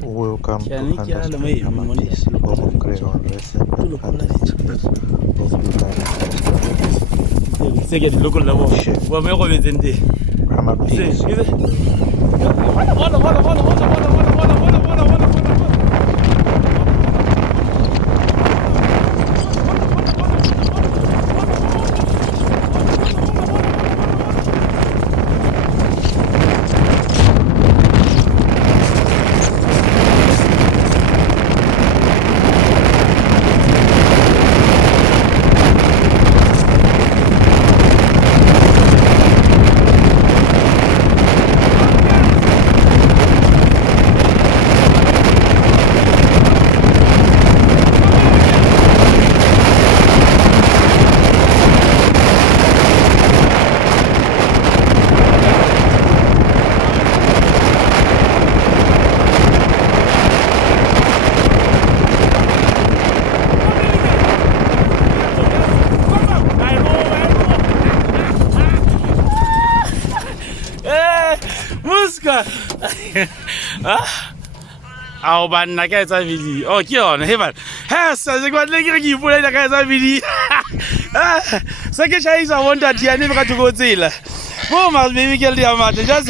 Welcome to understand Hamati's Home of Crayon Recent and Understanding of United Say get the local level. Well, me go with India. Hamati's. Muska. Ao ban na ka etsa video. Oh ke yona he bana. Ha sa se kwa le ke ipula na ka etsa video. Se ke shaisa wonta tiane ka thoko tsela. Bo mas baby ke le ya mate just